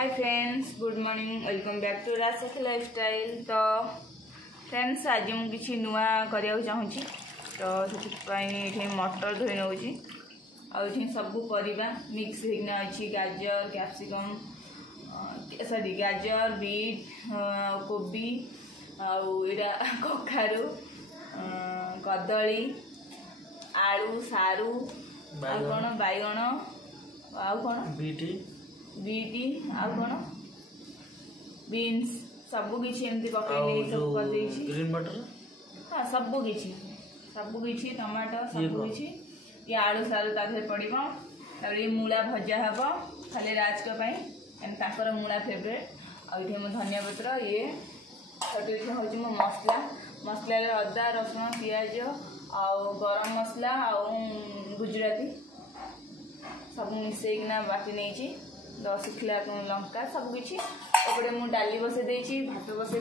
Hi friends, good morning, welcome back to Rajsathi lifestyle. तो friends आज मुझे किसी नुआ करने चाहूँगी तो से मटर धोई नौची आठी सब परिबा मिक्स होना अच्छी गाजर कैप्सिकम सॉरी गाजर बीट कोबी आईरा कखारू कदली आलू सारू कौन बैगण आउ कौन बीटी आउ कौन बीन्स सबकि एमती पकई सब कर ग्रीन मटर हाँ सबकि टमाटो सबकि ये आलू सारू ताधे पड़ो तभी मूला भजा हम खाली राज ताकर मूला फेवरेट आठ मो धनिया पत्र ये हूँ मो मसला मसला अदा रसुण पिज आउ गरम मसला आउ गुजराती सब मिसेकिना बाटी नहीं शुखला लंका सबकि एपटे मुझे डाली बसई देती भात बसई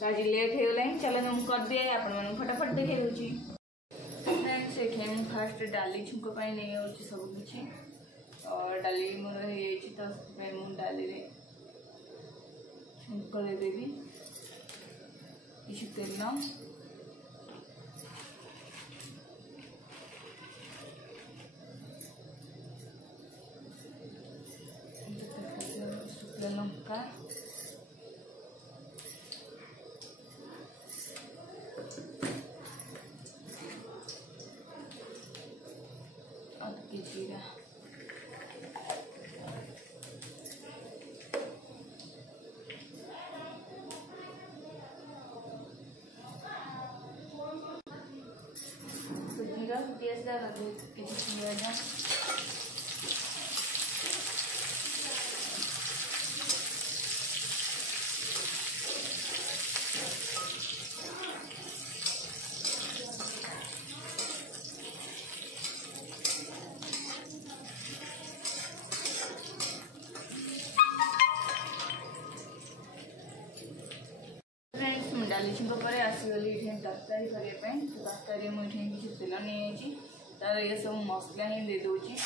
तो आज लेट हो गला चलो मुझे कर दिए आपण फटाफट देखे दूसरी फ्रेंड्स ये मुझे फास्ट डाली छुंक नहीं सबकि और डाली मोर हो तो डाली छुंक देदेवी किसी तेल लंका और जीरा तो जीरा पियाज पियाज डाली छुंक पर आसीगली तरकारी करने तरकारी मुझे किसी तेल नहीं तार ये सब मसला ही दे दूची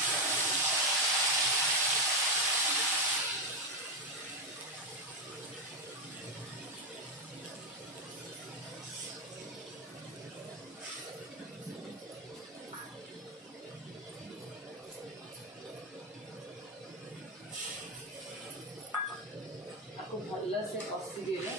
आपको भल से कषी देवे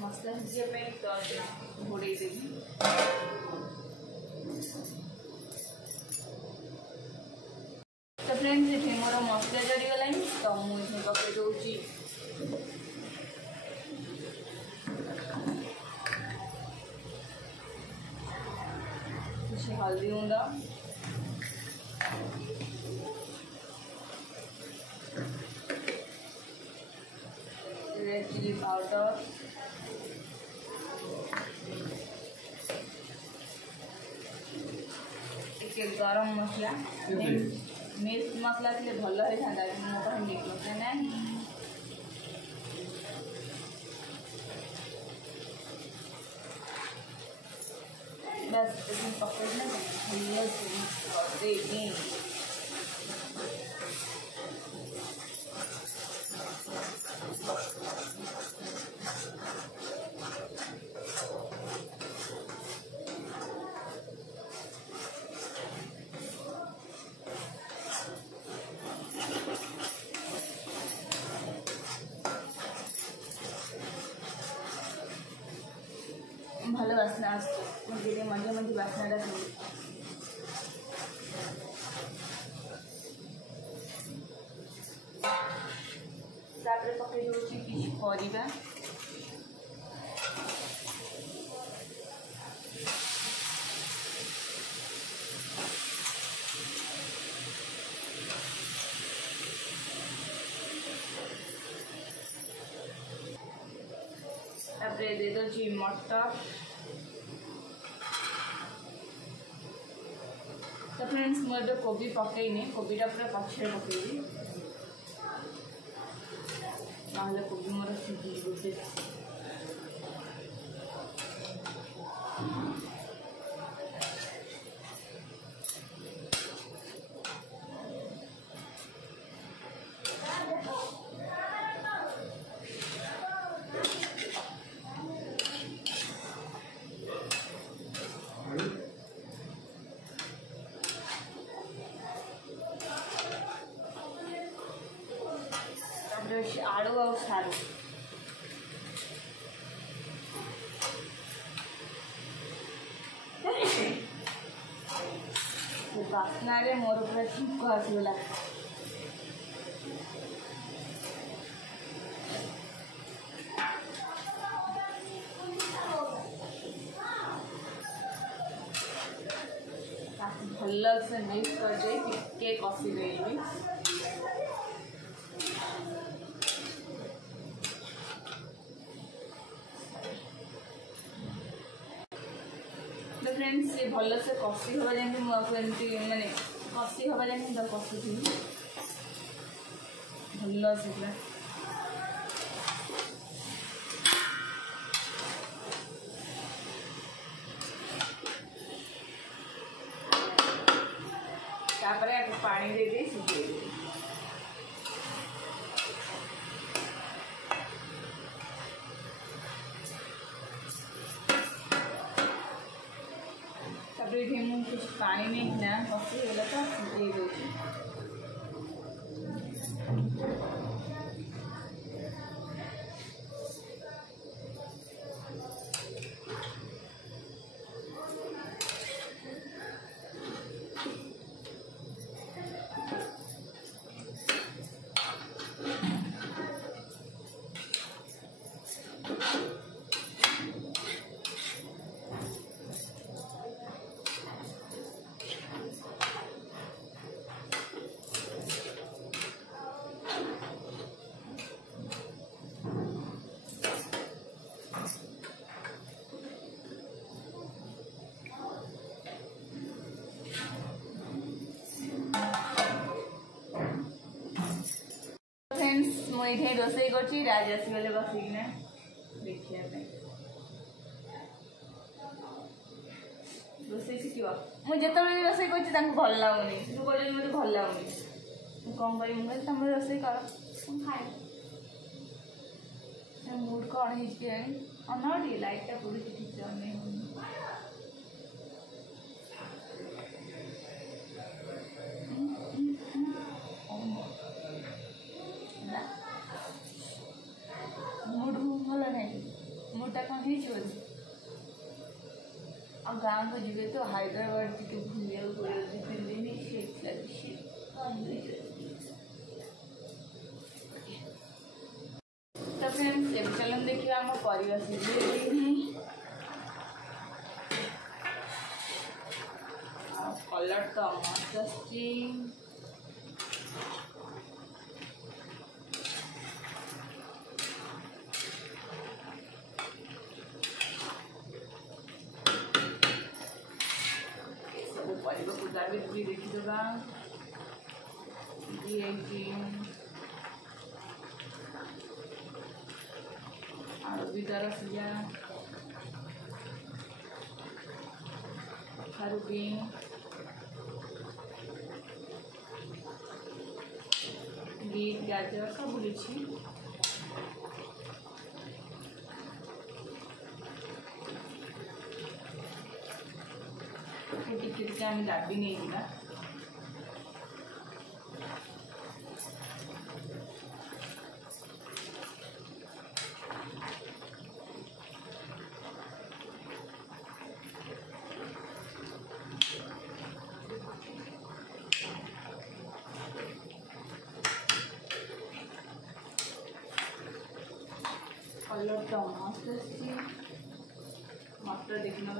मसला तो घोड़े देवी तो फ्रेंड्स ये मोर मसला जरीगला तो मुझे पकई दूची हल्दी गुंड रेड चिली पाउडर गरम मसला मिर्च मसला थे भल होता मो मिर्च मसला ना बस पकड़ना देगी भल बासना आजे मजे मजे बासनाटा पकई दूसरी किसी परिबा जी मटर। तो फ्रेंड्स मुझे कोबी पकईनी, कोबीटा पूरा पछे पकईबी ना कोबी मोर सीझी गोटे। आलू और सारू बास्ना मोर पूरा छुक आसगला। भल से मिक्स कर दे टिके कषि देवी। तो फ्रेंड्स ये भल से कषि हवा जाए मुझे माने कषि हवा जाए कषि थी भल से पूरा। पानी दे दे सीझे कुछ पानी में ना कषि गला तो सीझे दे। मुझे रोसई कर राज आसगले बसिकना देखिए रोसई शिख मुझे रोसई कर भल लगुनि कहते मत भल लगुनि कौन कर तुम रोसई कर खाए मूड कौन है अन लाइटा पड़ी ठीक से अन मोटा कौन आ गाँव को जीवे तो हैदराबाद के भूलिया तो फ्रेंड्स चलन देखिए आम परिवा सीझे कलर तो मस्त आसची। भी देखीदेगा आलू भी तार सीझा कखारू बीन बीट गाजर सब लिखी टिके आम दाबी नहीं जा कलर तो मस्त मटर देखना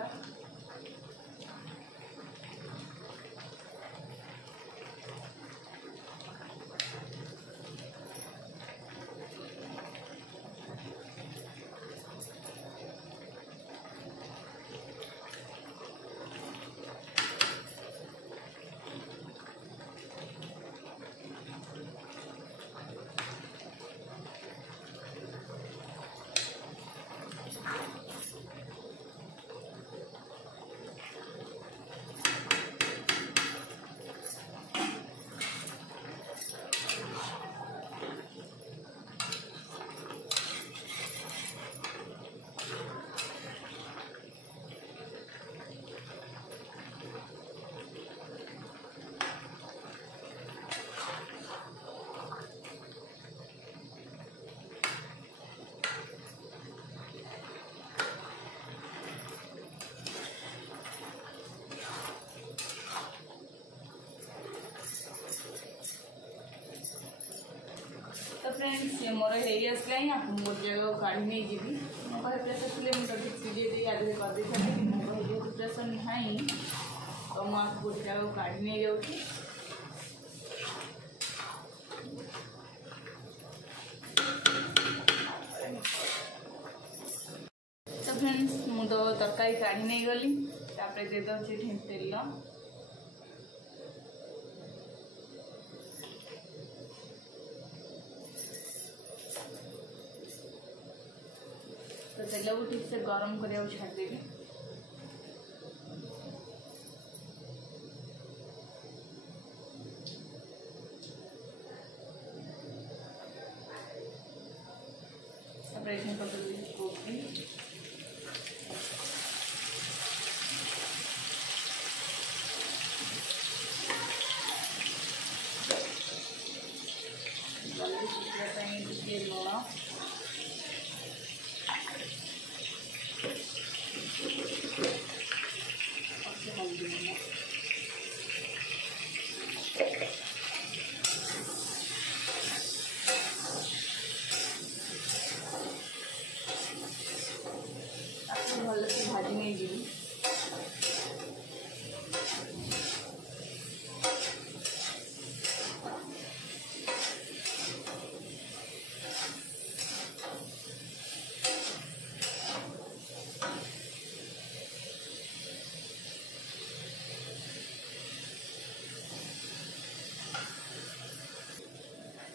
फ्रेंड्स ये मोर होसला आपको गोटे जगह काढ़ी नहीं जी मो पाखे प्रेसर थे मुझे ठीक सीझे आधे करदे जेहतु प्रेसर ना तो मुझे गोटे जगह काढ़ी नहीं जाऊँगी। तो फ्रेंड्स मु तो तरकारी काढ़ी नहीं गली दे दे तेल तो तेल को ठीक से गरम करने छाड़देवी। कोबी लुण भल से भाजी नहीं जी।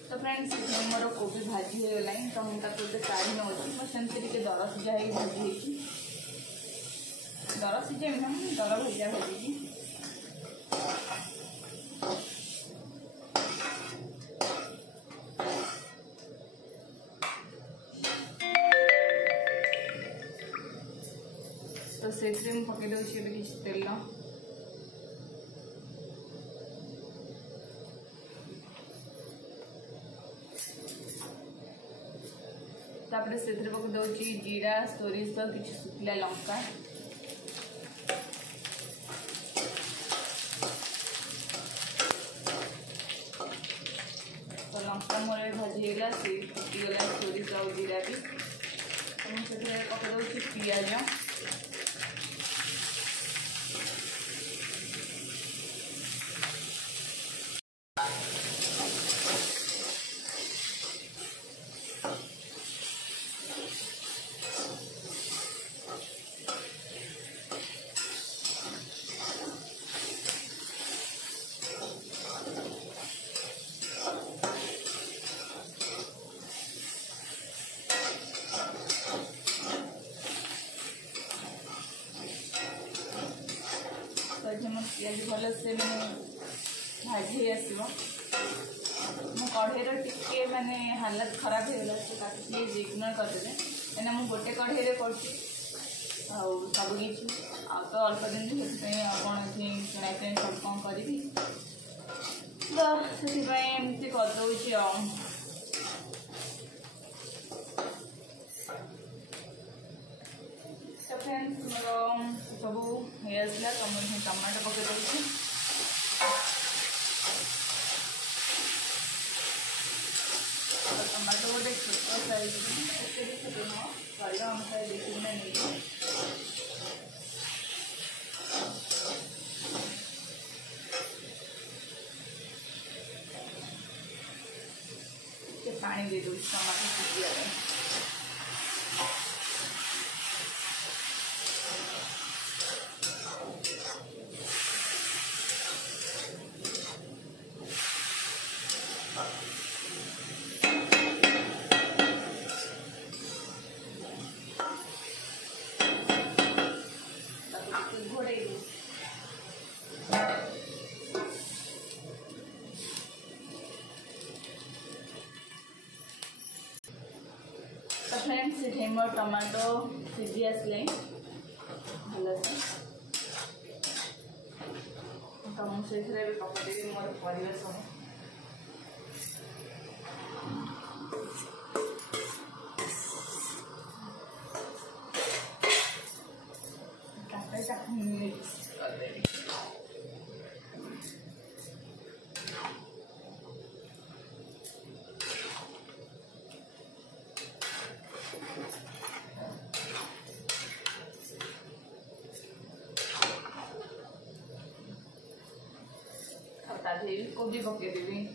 तो फ्रेंड्स मोर कोबी भाजी हो गला तो मुझे काढ़ी नौ सेमती दर सीझा हो भाजी दर सीझे दर भजा भाजी तो से पकई दूसरी किसी तेल तापर से पकई दूसरी जीरा सोरिष किसी सुखिला लंका तो लंका मोर भाजीगला से फुटीगला सोरिष और जीरा भी तो मुझे पकई दूसरी पियाज पियाज भल से भाजी आसो मो कढ़ई टे माने हालत खराब होगा से काटी इग्नोर करदे कहीं मुझे गोटे कढ़ई कर सब किसी तो अल्प दिन से कौन किणाकिणी सब कौन करी तो से करदे फ्रेंड्स मोर सब होसला तो मुझे टमाटो पकई दूसरी टमाटो गोटे छोट साइज छोट नुह परिवार अनुसार देखिए नहीं पानी दे दूँ टमाटो सीझा फ्रेंड्स ये मोर टमाटो सीझी आसले भल से तो मुझे पकईदेवी मोर परिवा सब मिक्स करदेवी। ढाली कोबी पकेदेवी।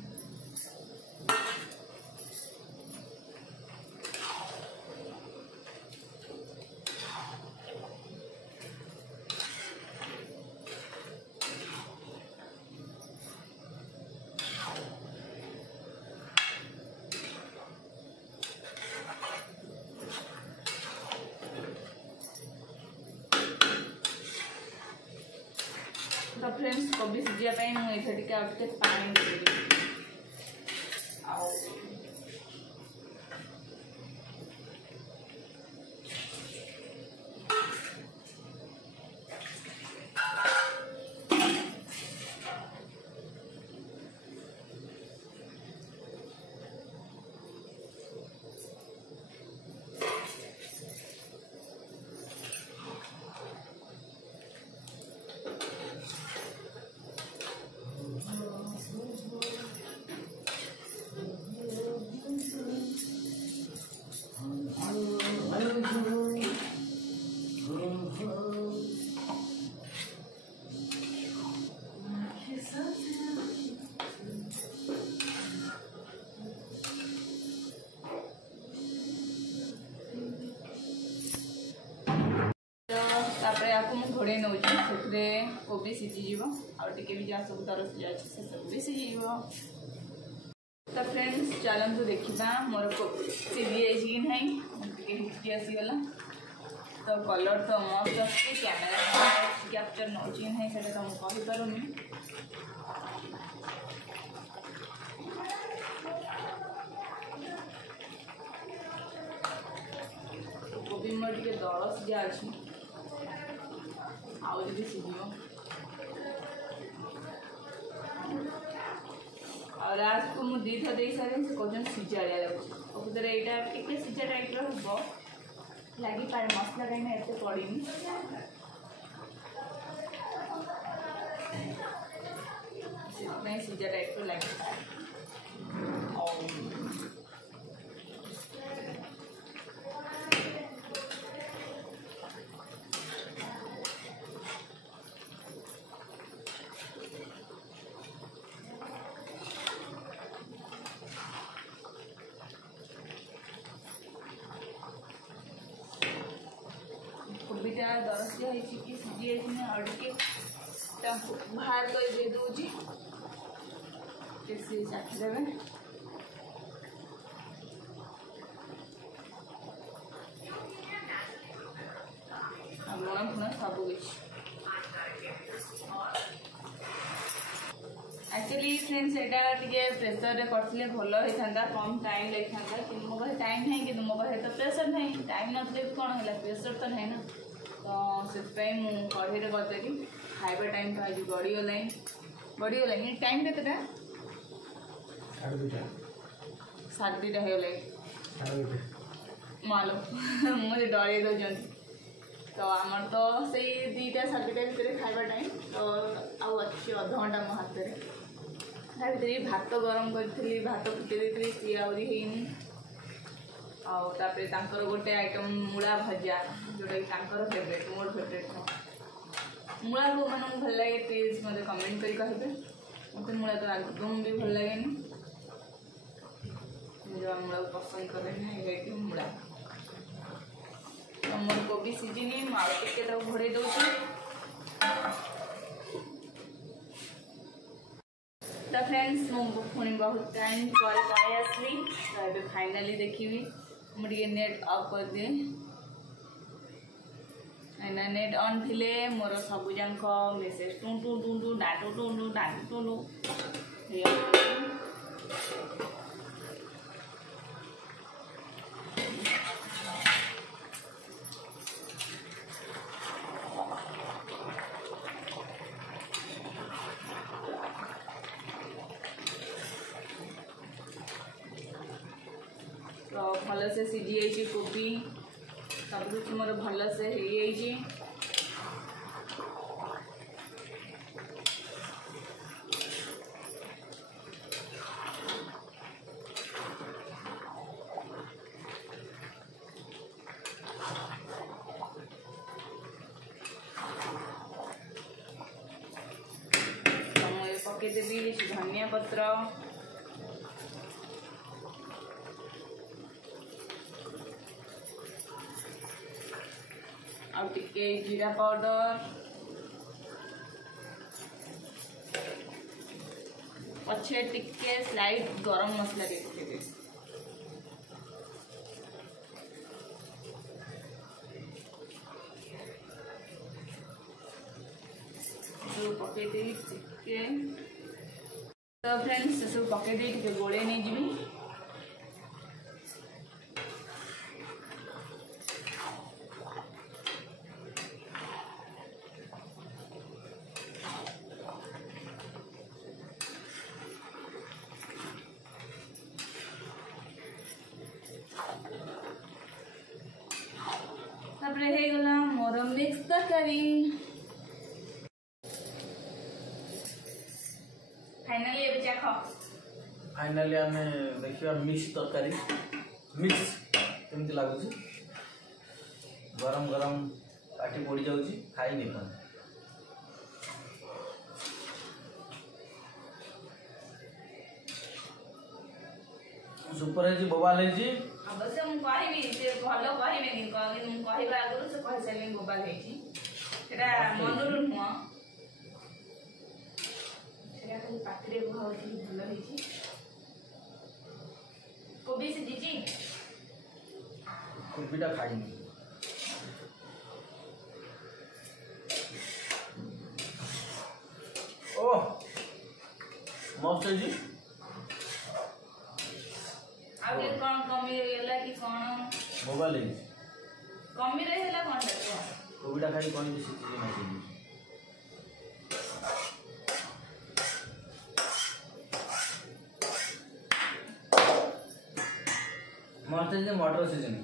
तो फ्रेंड्स कोबी सिझापी मुझे टे पानी देदेवी। घोड़े नौ से कोबी सीझीज आगे भी जहाँ सब दर सीझा से सब भी सीझीज। तो फ्रेंड्स चलतु देखा मोर कोबी सीझी कि नहीं हिचकी आसीगला। तो कलर तो मस्त अच्छे कैमेरा कैप्चर नौ कि नहीं से तो मुझे कहीपरूनी। कोबी मोर टे दर सीझा अच्छी आउ भी सीझ और लास्ट को मुझे दी थर दे सारे से कहते सीझाड़िया लगुच प्रकृत यहाँ टे सीझा टाइप हम लगी पारे मसला कहीं एत पड़नी से सीझा टाइप लगे। कोबीटा दरसिया कि सीझी और बाहर कर दे दूची सी चाखीदेवे। लुण फुण सब किसी एक्चुअली फ्रेंड्स यहाँ टे प्रेसर करते भल होता कम टाइम लगे कि मो पास टाइम नहीं कि मो पास तो प्रेसर नहीं टाइम ना कौन है प्रेसर तो नहीं ना। तो से कढ़ई करदेली खाइबा टाइम तो आज गड़गला टाइम के साढ़े दुईटा हो मालो मुझे डर दौरान। तो आमर तो से 2टा साढ़े 2टा भितर खाइबा टाइम तो आउ अच्छी अध घंटा मो हाथ में भात गरम करी भात फुटे दी सी आहरी आउे गोटे आइटम मूला भजा जोटा कि फेवरेट मोर फेवरेट मूला को मैं भल लगे प्लीज मत कमेंट कर कहे मत मूला तो एकदम भी भल लगे जो मूला को पसंद करें मूला। तो मोर कोबी सीझीनी मुझे घोड़े दूसरी। तो फ्रेंड्स मुझे बहुत टाइम पर पड़े आसली तो ये फाइनाली देखी मुझे नेट ऑफ कर दिए ना नेट ऑन थिले मोर सबुजाक मेसेज टू टू टू टू डाटू टू टू डाटू टू तो भल से सीझी कोबी सब कुछ मोर भल से हो पकईदेवी धनिया पत्र आउ टिके जीरा पाउडर पछे टिके स्लाइड गरम मसला पकईदेवी पकईदेवी टिके तो फ्रेंड्स से सब पकईदे टिके गोले नहीं जीवी मोर मिक्स तरकारी फाइनली ये चाख फाइनली आम देखा मिक्स तरकारी मिक्स केमती लगुच गरम गरम पाटी पड़ जाऊँगी खाई नहीं पाए सुपर है बोबाल है अवश्य मुझे भल कहबेनि कहवा आगुरी से कही सारे बोबाल है मनरू नुह खाली पाटे कह भल कोबी सीझी कोबीटा खाई ओह मस्त है आगे कौन कमी रहीला कि कौन मोबाइल कमी रहीला कौन टा कोबीटा खाई कौन भी सीखी नहीं मस्त है मटर सीजन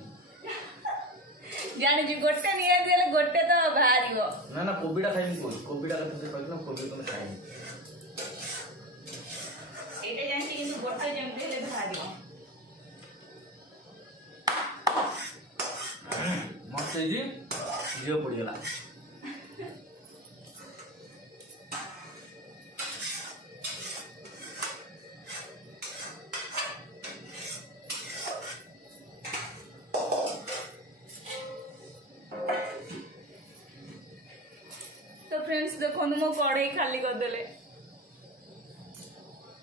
जानी जी गोटे निया दिले गोटे तो बाहरियो ना ना कोबीटा खाई कोबीटा कथा से कहत ना कोबी तुम खाई एटे जानती कि गोटे जेमते ले बाहरियो मस्त है जी पड़गला तो फ्रेंड्स देखो मो कड़े खाली कर देले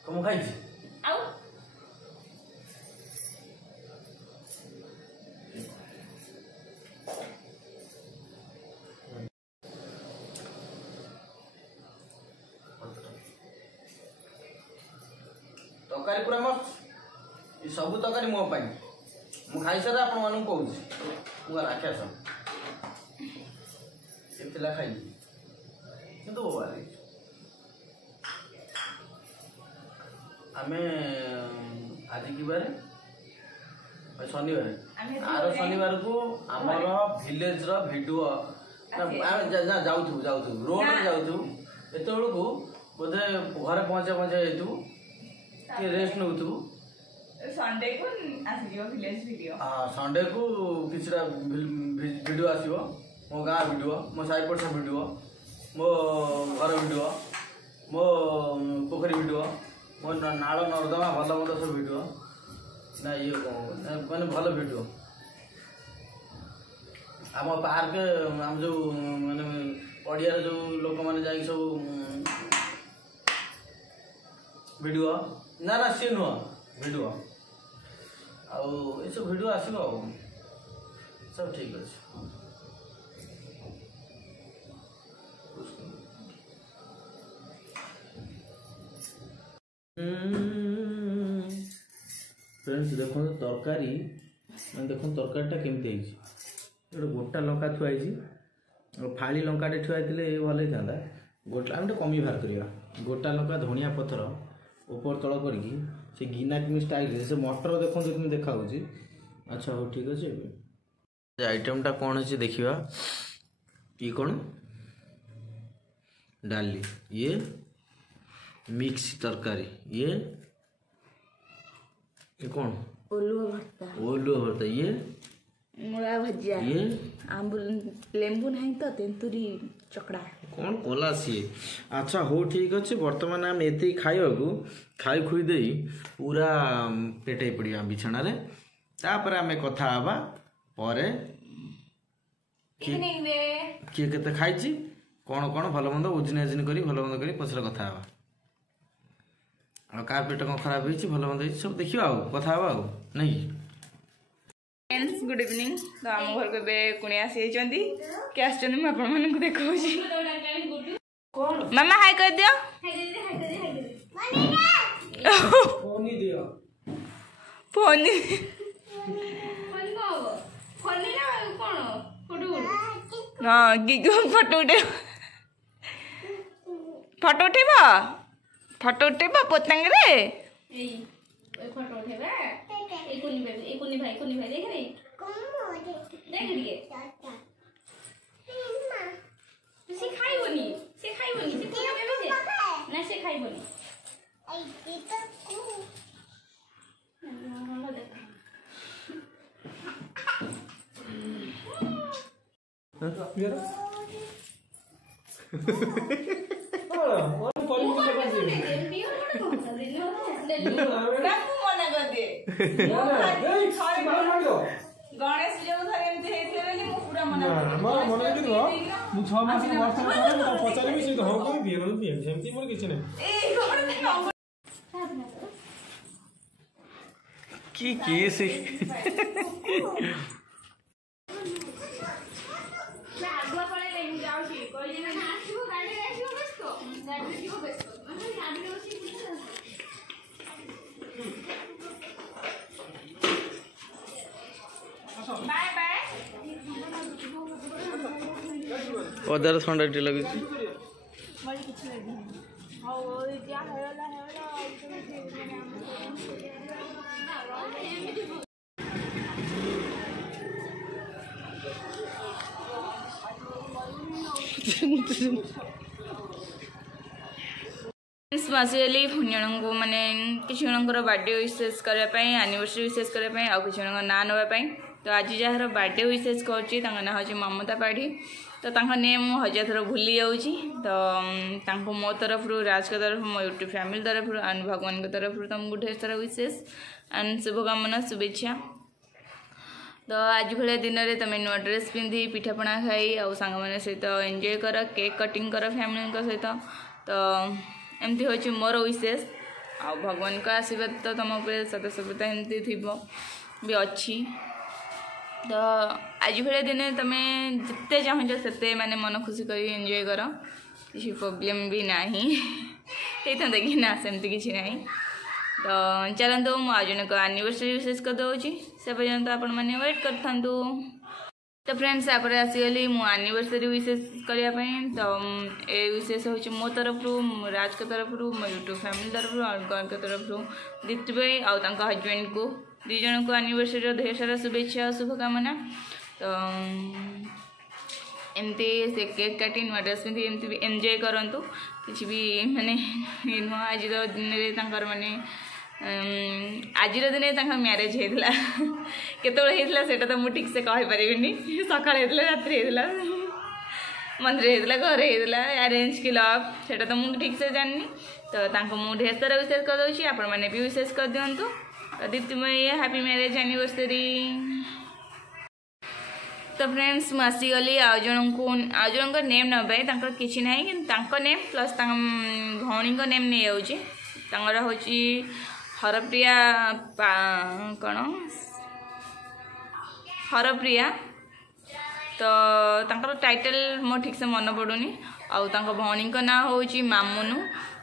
तुम खाई आउ तरकारी पूरा मस्त ये सब तरकारी मो मु खाई सारे आपण मानू कहूँ राक्षस केला खाई किंतु बोबाल आम आज की बार शनिवार आर शनिवार को आमर विलेज भिडियो जाऊ रोड जाऊ एत बेलू बोधे घर पहुँचा जाइए रेस्ट नौ संडे को आसीजो विलेज वीडियो संडे को किछटा वीडियो आसीबो मो गाँ वीडियो मो साई पड़सा वीडियो मो घर वीडियो मो पोखरी वीडियो मो नाल नर्दमा भल मत सब वीडियो ना ये माने भल वीडियो आम पार्क आम जो माने पड़िया जो लोक मैंने जा सब वीडियो ना ना सी नुह वीडियो आउ ये सब वीडियो आसो सब ठीक अच्छे फ्रेंड्स देखो तरकारी देखो तरकारीटा केमती गोटे गोटा लंका थुआई फाड़ी लंकाटे थुआई भल होता गोटा आम कमी बाहर करवा गोटा लंका धनिया पत्र ऊपर तल करके से गिना किमी स्टाइल से मटर देखो तुम देखा अच्छा हो ठीक अच्छे आइटमटा कौन अच्छे देखा ये कौन डाली ये मिक्स तरकारी ये कौन ओलुआ भर्ता ये मुला भजिया ये आंबुल लेंबू नहीं तो तेंतुरी चकड़ा कौन कला सी। अच्छा हो ठीक अच्छे बर्तमान आम एत खाइबा खाई खुई दे पूरा पेटे पड़ा बिछाण तापर आम कथा हवा पर किए केते खाई कौन कौन भल मंद उजनी उजनी कर भल मंद कर पचर कथा हवा क्या पेट कौन खराब होती भल मंद सब देखा कथा हवा नहीं। Friends good evening. तो आम घर को कुणिया आसी किए आसन देखा मामा हाय कर दियो फोन हाँ फोटो उठेब फोटो उठेब पोतांग रे फोटो उठेब भाई देख रे से खाइबनी ना से खाइबनी गणेश जो एमती पूरा मना अदार थंडा टे लगे आसगली जन को माने किसी जनकर बर्थडे विशेष करने एनिवर्सरी विशेष करने आ किसी जन ना नापी। तो आज जार बर्थडे विशेष कर ना हूँ ममता पाढ़ी। तो नेम मु हजार थर भूली जाऊँगी। तो मो तरफ राज के तरफ मो यूट्यूब फैमिली तरफ एंड भगवान के तरफ तुमको ढेर सारा विशेष एंड शुभकामना शुभेच्छा। तो आज भाया दिन में तुम नुआ ड्रेस पिंधि पिठापणा खाई आउ सांग मैंने सहित एंजॉय कर केक कटिंग कर फैमिली सहित। तो एमती हूँ मोर विशेष आ भगवान का आशीर्वाद तो तुम सदा सभ्यता एमती थी भी अच्छी। तो आज भाया दिन तुम जिते चाहूँ से माने मन खुशी कर एंजॉय कर किसी प्रोब्लेम भी नहीं होता कि ना सेमती किसी ना। तो चलते मुझे जन को एनिवर्सरी विशेष कर दूसरी से पर्यंत आपण मैंने वेट कर था। तो फ्रेंड्स यापर आसीगली मो एनिवर्सरी विशेष करने। तो ये विशेष हूँ मो तरफ राज के तरफ मो यूट्यूब फैमिली तरफ और के तरफ दीप्ति भाई आउ हजबैंड को दी जन को एनिवर्सरी ढेर सारा शुभेच्छा और शुभकामना। तो एमती से केक काटी नुआ ड्रेस पिंधि एमती भी एंजॉय करंतु किसी भी माने नुआ आज दिन में माने आज दिन मैरेज होता केतला से तो मुझे ठीक से कहीपरि सका रात्रि मंदिर होता घर होता अरेंज कि लव से तो मुझे ठीक से जानी। तो मुझे ढेर सारा विशेष कर दूसरी आपण मैंने भी विशेष कर दिंतु। तो दीप्तिमयी हैप्पी मैरेज एनिवर्सरी। तो फ्रेंड्स मुझे आसीगली आउ जन को नेम ना किसी ना कि नेम प्लस भौणी नेम नहीं जाऊँगी हूँ हरप्रिया कौन हरप्रिया। तो टाइटल मो ठीक से मन पड़ूनी आउ भौणी ना हूँ मामुनु।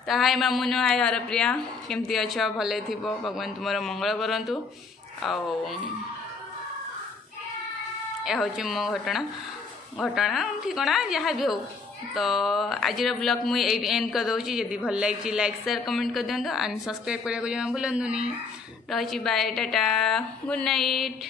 तो हाय मामुनु हाय हरप्रिया केमती अच्छ भले थी भगवान तुम मंगल करंतु। यह हूँ मो घटना ठिकना जहाँ भी हो। तो आज ब्लॉग मुझे एंड कर दूसरी जदि भल लगी लाइक शेयर कमेंट कर दिखाँ एंड सब्सक्राइब करने को जमा भूलुनी। रही बाय टाटा गुड नाइट।